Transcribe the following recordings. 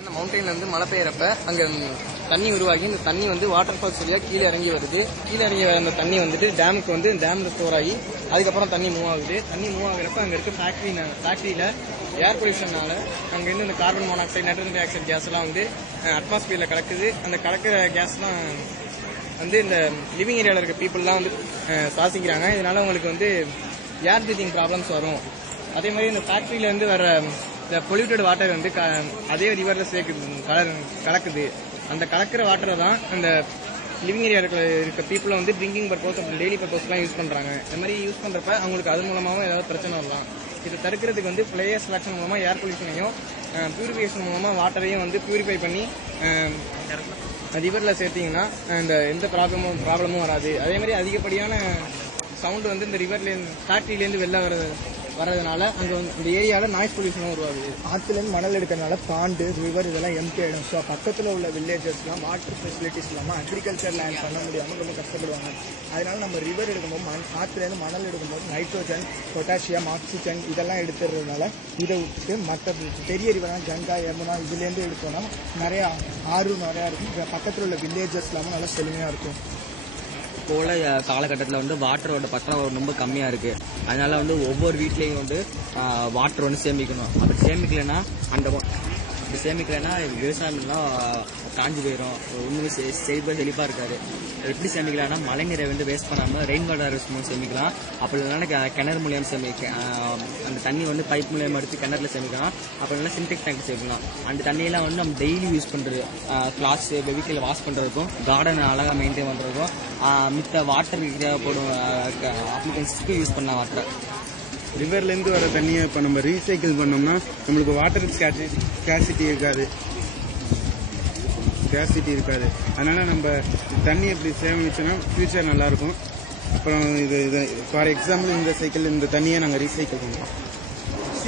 இந்த மவுண்டெயின்ல வந்து மழை பெய்யறப்ப அங்க தண்ணி உருவாகி இந்த தண்ணி வந்து வாட்டர் ஃபால்ஸ் வழியா கீழே இறங்கி வருது. கீழே இறங்கி வர அந்த தண்ணி வந்துட்டு டேமுக்கு வந்து டேம்ல ஸ்டோர் ஆகி அதுக்கப்புறம் தண்ணி மூவ் ஆகுது. தண்ணி மூவ் ஆகுறப்ப அங்க இருக்க ஃபேக்டரியில ஏர் பொல்யூஷனால அங்க இருந்து இந்த carbon monoxide, nitrogen dioxide gas எல்லாம் வந்து அட்மாஸ்பியர்ல கலக்குது. அந்த கலக்கிற கேஸ் தான் வந்து இந்த லிவிங் ஏரியாவில் இருக்க பீப்புள்லாம் வந்து சுவாசிக்கிறாங்க. இதனால உங்களுக்கு வந்து ஏர் பிரீத்திங் ப்ராப்ளம்ஸ் வரும். அதே மாதிரி இந்த ஃபேக்டரியில இருந்து வர இந்த பொல்யூட்டட் வாட்டர் வந்து அதே ரிவர்ல கலக்குது. அந்த கலக்கிற வாட்டரை தான் அந்த லிவிங் ஏரியா இருக்க பீப்புளை வந்து ட்ரிங்கிங் பர்பஸ், டெய்லி பர்பஸ்லாம் யூஸ் பண்றாங்க. இந்த மாதிரி யூஸ் பண்றப்ப அவங்களுக்கு அது மூலமாகவும் ஏதாவது பிரச்சனை வரலாம். இதை தடுக்கிறதுக்கு வந்து பிளேயர் செலக்ஷன் மூலமா ஏர் பொல்யூஷனையும் பியூரிஃபிகேஷன் மூலமா வாட்டரையும் வந்து பியூரிஃபை பண்ணி ரிவர்ல சேர்த்தீங்கன்னா இந்த எந்த ப்ராப்ளமும் வராது. அதே மாதிரி அதிகப்படியான சவுண்ட் வந்து இந்த ரிவர்லேருந்து ஃபேக்டரியிலேருந்து வெளில வர்றதுனால அங்கே இந்த ஏரியாவில் நாய்ஸ் பொல்யூஷனும் உருவாகுது. ஆற்றுலேருந்து மணல் எடுக்கிறதுனால பாண்டு, ரிவர் இதெல்லாம் எம்டி ஆகிடும். ஸோ பக்கத்தில் உள்ள வில்லேஜஸ்லாம் வாட்டர் ஃபெசிலிட்டிஸ் இல்லாமல் அக்ரிகல்ச்சர் லேண்ட் பண்ண முடியாமல் ரொம்ப கஷ்டப்படுவாங்க. அதனால நம்ம ரிவர் எடுக்கும்போது ஆற்றுலேருந்து மணல் எடுக்கும்போது நைட்ரோஜன், பொட்டாசியம், ஆக்சிஜன் இதெல்லாம் எடுத்துறதுனால இதை விட்டுட்டு மற்ற பெரிய ரிவரான கங்கா, யமுனா இதுலேருந்து எடுத்தோம்னா நிறையா ஆறு நிறையா இருக்கும். பக்கத்தில் உள்ள வில்லேஜஸ் இல்லாமல் நல்லா செழுமையாக இருக்கும். இப்போ உள்ள காலகட்டத்தில் வந்து வாட்டரோட பற்றாக்குறை ரொம்ப கம்மியாக இருக்குது. அதனால வந்து ஒவ்வொரு வீட்லேயும் வந்து வாட்டர் வந்து சேமிக்கணும். அப்படி சேமிக்கலைன்னா விவசாயம்லாம் காஞ்சி போயிடும். ஒன்றுமே செழிப்பாக இருக்காது. எப்படி சேமிக்கலாம்னா மழை நீரை வந்து வேஸ்ட் பண்ணாமல் ரெயின் வாட்டர் ஹார்வெஸ்ட் மூலம் சேமிக்கலாம். அப்படி இல்லைன்னா கிணறு மூலியம் அந்த தண்ணி வந்து பைப் மூலியமாக எடுத்து கிணறுல சேமிக்கலாம். அப்படி இல்லைனா சின்டெக்ஸ் டேங்க் சேமிக்கலாம். அந்த தண்ணியெல்லாம் வந்து நம்ம டெய்லி யூஸ் பண்ணுறது, கிளாஸ் வெஹிக்கிள் வாஷ் பண்ணுறதுக்கும், கார்டனை அழகாக மெயின்டைன் பண்ணுறதுக்கும், மித்த வாட்டர் தேவைப்படும் அப்ளிகன்ஸ்க்கு யூஸ் பண்ணலாம் வாட்டரை. ரிவர்லேருந்து வர தண்ணியை இப்போ நம்ம ரீசைக்கிள் பண்ணோம்னா நம்மளுக்கு வாட்டர் ஸ்கேர்சிட்டி இருக்காது. அதனால நம்ம தண்ணி எப்படி சேமிச்சோன்னா ஃபியூச்சர் நல்லாயிருக்கும். அப்புறம் இது ஃபார் எக்ஸாம்பிள் இந்த தண்ணியை நாங்கள் ரீசைக்கிள் பண்ணுறோம்.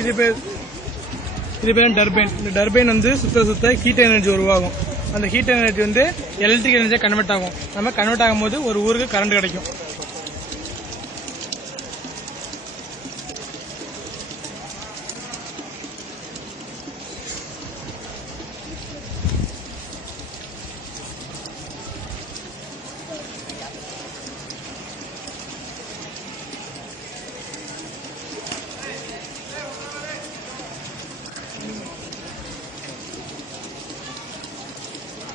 இது பேர் டர்பைன். இந்த டர்பைன் வந்து சுத்த ஹீட் எனர்ஜி உருவாகும். அந்த ஹீட் எனர்ஜி வந்து எலக்ட்ரிக் எனர்ஜியாக கன்வெர்ட் ஆகும். நம்ம கன்வெர்ட் ஆகும்போது ஒரு ஊருக்கு கரண்ட் கிடைக்கும்.